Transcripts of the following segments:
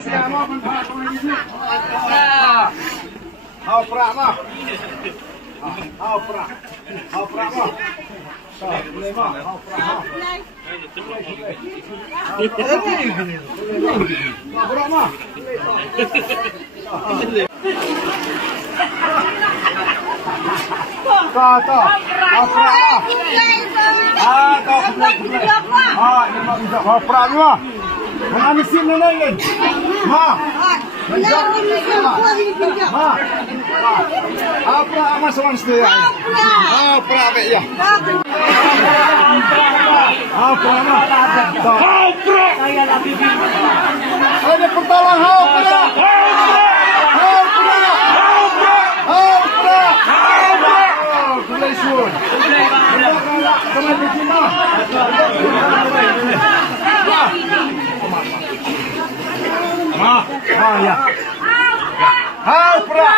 Hao prak mah. Hao prak mah. Boleh mah. Hao prak mah. Prak mah. Tak. Hao prak mah. Tak boleh. Ini mah bisa hao prak mah. Mana mesin ni lain? Ma. Apa amas orang setia? Apa abek ya? Apa amas? Apa? Ada pertolongan apa? Boleh sun. Kemana pergi mah? Ya. Hau pra.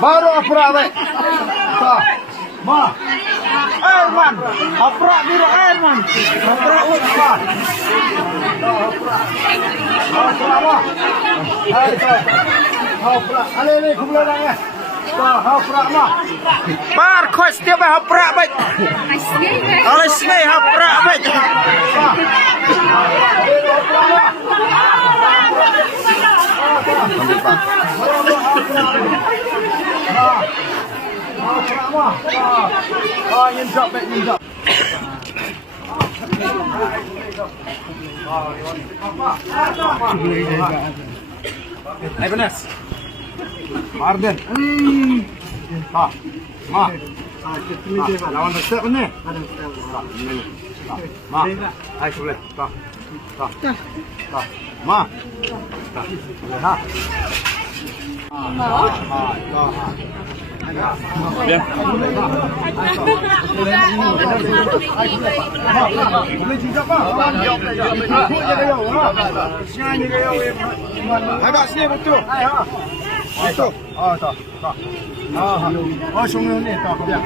Baru aprak baik. Ma. Airman. Aprak biru airman. Aprak utman. Aprak. Aprak. Ale ni kumpulan ya. Aprak mah. Bar kos dia aprak baik. Alas ni aprak baik. Nyinjak baik nyinjak. Hai Benas. Arden. Ma. Lawan besar ni. Ma. Hai sebelah. Ma. Ha. Bien. Boleh juga pak. Agak sini betul. Betul. Tak. Oh, sungguh ni tak kebiang.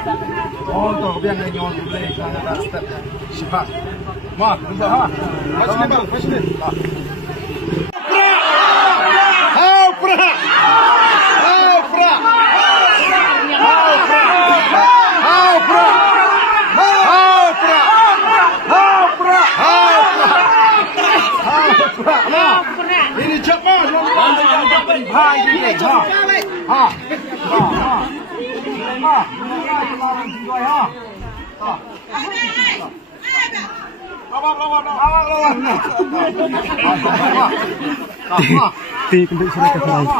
Oh, tak kebiang ni nyawa boleh. Step. Sifat. Ma, cuba ha. Sini bang, sini. Ini cepat. Hai ini cepat. Ha. Kembali surat lagi.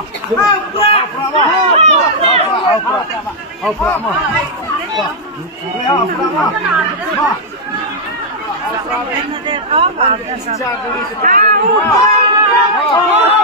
Oh,